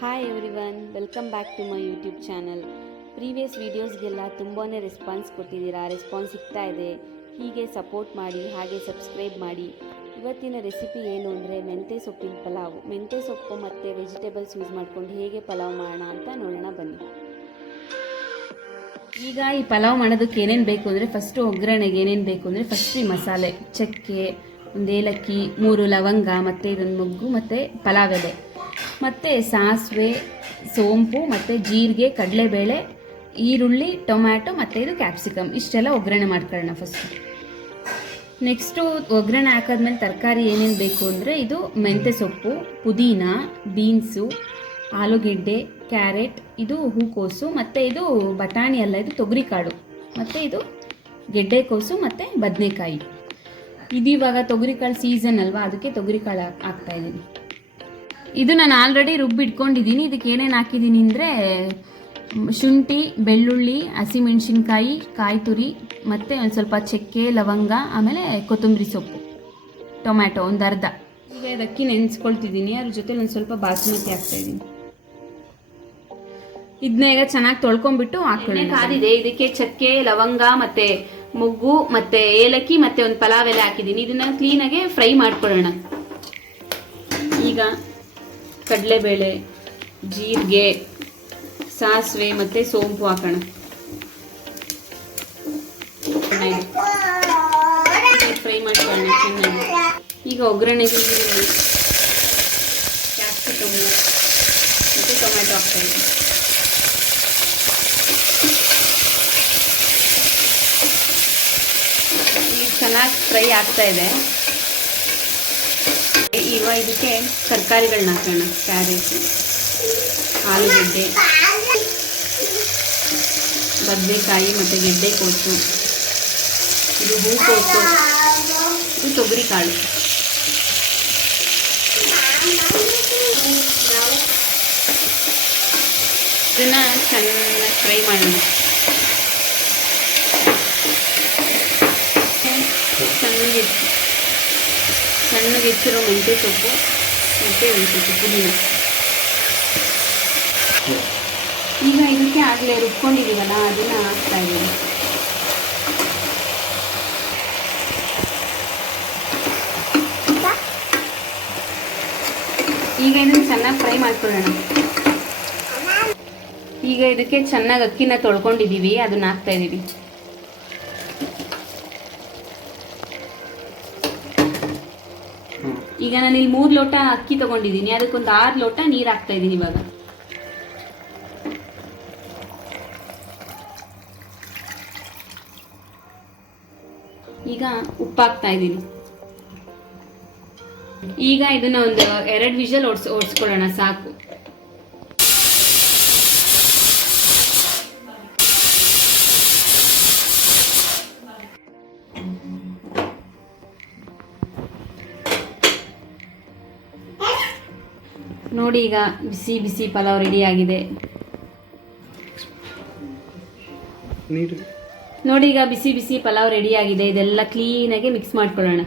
Hi everyone, welcome back to my YouTube channel. Previous ವೀಡಿಯೋಸ್ಗೆಲ್ಲ ತುಂಬಾ response ಕೊಟ್ಟಿದ್ದೀರಾ. Response ಸಿಗ್ತಾ ಇದೆ. ಹೀಗೆ ಸಪೋರ್ಟ್ ಮಾಡಿ, ಹಾಗೆ ಸಬ್ಸ್ಕ್ರೈಬ್ ಮಾಡಿ. ಇವತ್ತಿನ ರೆಸಿಪಿ ಏನು ಅಂದರೆ ಮೆಂತ್ಯ ಸೊಪ್ಪಿನ ಪಲಾವು. ಮೆಂತ್ಯ ಸೊಪ್ಪು ಮತ್ತು ವೆಜಿಟೇಬಲ್ಸ್ ಯೂಸ್ ಮಾಡ್ಕೊಂಡು ಹೇಗೆ ಪಲಾವ್ ಮಾಡೋಣ ಅಂತ ನೋಡೋಣ ಬನ್ನಿ. ಈಗ ಈ ಪಲಾವ್ ಮಾಡೋದಕ್ಕೆ ಏನೇನು ಬೇಕು ಅಂದರೆ ಫಸ್ಟು ಒಗ್ಗರಣೆಗೆ ಏನೇನು ಬೇಕು ಅಂದರೆ ಫಸ್ಟ್ ಈ ಮಸಾಲೆ, ಚಕ್ಕೆ, ಒಂದು ಏಲಕ್ಕಿ, 3 ಲವಂಗ ಮತ್ತು ಇದೊಂದು ಮೊಗ್ಗು ಮತ್ತು ಪಲಾವ್ ಎಲೆ ಮತ್ತು ಸಾಸಿವೆ, ಸೋಂಪು ಮತ್ತು ಜೀರಿಗೆ, ಕಡಲೆಬೇಳೆ, ಈರುಳ್ಳಿ, ಟೊಮ್ಯಾಟೊ ಮತ್ತು ಇದು ಕ್ಯಾಪ್ಸಿಕಮ್. ಇಷ್ಟೆಲ್ಲ ಒಗ್ಗರಣೆ ಮಾಡ್ಕೊಳ್ಳೋಣ ಫಸ್ಟು. ನೆಕ್ಸ್ಟು ಒಗ್ಗರಣೆ ಹಾಕಾದ್ಮೇಲೆ ತರಕಾರಿ ಏನೇನು ಬೇಕು ಅಂದರೆ ಇದು ಮೆಂತ್ಯ ಸೊಪ್ಪು, ಪುದೀನ, ಬೀನ್ಸು, ಆಲೂಗೆಡ್ಡೆ, ಕ್ಯಾರೆಟ್, ಇದು ಹೂಕೋಸು ಮತ್ತು ಇದು ಬಟಾಣಿ ಅಲ್ಲ, ಇದು ತೊಗರಿಕಾಳು ಮತ್ತು ಇದು ಗೆಡ್ಡೆಕೋಸು ಮತ್ತು ಬದನೆಕಾಯಿ. ಇದು ಇವಾಗ ತೊಗರಿಕಾಳು ಸೀಸನ್ ಅಲ್ವಾ, ಅದಕ್ಕೆ ತೊಗರಿಕಾಳು ಹಾಕ್ತಾಯಿದ್ದೀನಿ. ಇದು ನಾನು ಆಲ್ರೆಡಿ ರುಬ್ಬಿಟ್ಕೊಂಡಿದ್ದೀನಿ. ಇದಕ್ಕೆ ಏನೇನು ಹಾಕಿದ್ದೀನಿ ಅಂದರೆ ಶುಂಠಿ, ಬೆಳ್ಳುಳ್ಳಿ, ಹಸಿಮೆಣಸಿನ್ಕಾಯಿ, ಕಾಯಿ ತುರಿ ಮತ್ತು ಒಂದು ಸ್ವಲ್ಪ ಚಕ್ಕೆ, ಲವಂಗ, ಆಮೇಲೆ ಕೊತ್ತಂಬರಿ ಸೊಪ್ಪು, ಟೊಮ್ಯಾಟೊ ಒಂದು ಅರ್ಧ. ಈಗ ಇದಕ್ಕೆ ನೆನೆಸ್ಕೊಳ್ತಿದ್ದೀನಿ. ಅದ್ರ ಜೊತೆ ಒಂದು ಸ್ವಲ್ಪ ಬಾಸುಮತಿ ಹಾಕ್ತಾಯಿದ್ದೀನಿ. ಇದನ್ನ ಈಗ ಚೆನ್ನಾಗಿ ತೊಳ್ಕೊಂಡ್ಬಿಟ್ಟು ಹಾಕೊಳ್ಳಿ. ಕಾದಿದೆ, ಇದಕ್ಕೆ ಚಕ್ಕೆ, ಲವಂಗ ಮತ್ತು ಮೊಗ್ಗು ಮತ್ತು ಏಲಕ್ಕಿ ಮತ್ತು ಒಂದು ಪಲಾವ್ ಎಲೆ ಹಾಕಿದ್ದೀನಿ. ಇದನ್ನ ಕ್ಲೀನಾಗೆ ಫ್ರೈ ಮಾಡ್ಕೊಳ್ಳೋಣ. ಈಗ ಕಡಲೆಬೇಳೆ, ಜೀರಿಗೆ, ಸಾಸಿವೆ ಮತ್ತು ಸೋಂಪು ಹಾಕೋಣ. ಫ್ರೈ ಮಾಡ್ಕೊಳ್ಳೋಣ ಚೆನ್ನಾಗಿ. ಈಗ ಒಗ್ಗರಣೆಗೆ ಈರುಳ್ಳಿ, ಕ್ಯಾಪ್ಸಿಕಮ್ ಮತ್ತು ಟೊಮ್ಯಾಟೊ ಹಾಕ್ತಾಯಿದ್ದೀನಿ. ಈಗ ಚೆನ್ನಾಗಿ ಫ್ರೈ ಆಗ್ತಾ ಇದೆ. ಈಗ ಇದಕ್ಕೆ ತರಕಾರಿಗಳನ್ನ ಹಾಕೋಣ. ಕ್ಯಾರೆಟ್, ಆಲೂಗೆಡ್ಡೆ, ಬದನೆಕಾಯಿ ಮತ್ತು ಗೆಡ್ಡೆಕೋಸು, ಇದು ಹೂಕೋಸು, ಇದು ತೊಗರಿಕಾಳು. ಇದನ್ನು ಚೆನ್ನಾಗಿ ಫ್ರೈ ಮಾಡೋಣ. ಸಣ್ಣಗೆ ಹೆಚ್ಚಿರೋ ಮೆಂತ್ಯ ಸೊಪ್ಪು ಮತ್ತು ಒಂದು ಪುದೀನ. ಈಗ ಇದಕ್ಕೆ ಆಗಲೇ ರುಬ್ಕೊಂಡಿದ್ದೀವಲ್ಲ ಅದನ್ನು ಹಾಕ್ತಾ ಇದ್ದೀನಿ. ಈಗ ಇದನ್ನು ಚೆನ್ನಾಗಿ ಫ್ರೈ ಮಾಡ್ಕೊಳ್ಳೋಣ. ಈಗ ಇದಕ್ಕೆ ಚೆನ್ನಾಗಿ ಅಕ್ಕಿನ ತೊಳ್ಕೊಂಡಿದ್ದೀವಿ, ಅದನ್ನ ಹಾಕ್ತಾ ಇದ್ದೀವಿ. ಈಗ ನಾನು ಇಲ್ಲಿ 3 ಲೋಟ ಅಕ್ಕಿ ತಗೊಂಡಿದ್ದೀನಿ, ಅದಕ್ಕೊಂದು 6 ಲೋಟ ನೀರು ಹಾಕ್ತಾ ಇದ್ದೀನಿ. ಇವಾಗ ಈಗ ಉಪ್ಪು ಹಾಕ್ತಾ ಇದ್ದೀನಿ. ಈಗ ಇದನ್ನ ಒಂದು 2 ವಿಷಲ್ ಓಡಿಸ್ಕೊಳ್ಳೋಣ ಸಾಕು. ನೋಡಿ ಈಗ ಬಿಸಿ ಬಿಸಿ ಪಲಾವ್ ರೆಡಿ ಆಗಿದೆ. ನೋಡಿ ಈಗ ಬಿಸಿ ಬಿಸಿ ಪಲಾವ್ ರೆಡಿ ಆಗಿದೆ. ಇದೆಲ್ಲ ಕ್ಲೀನಾಗಿ ಮಿಕ್ಸ್ ಮಾಡ್ಕೊಳ್ಳೋಣ.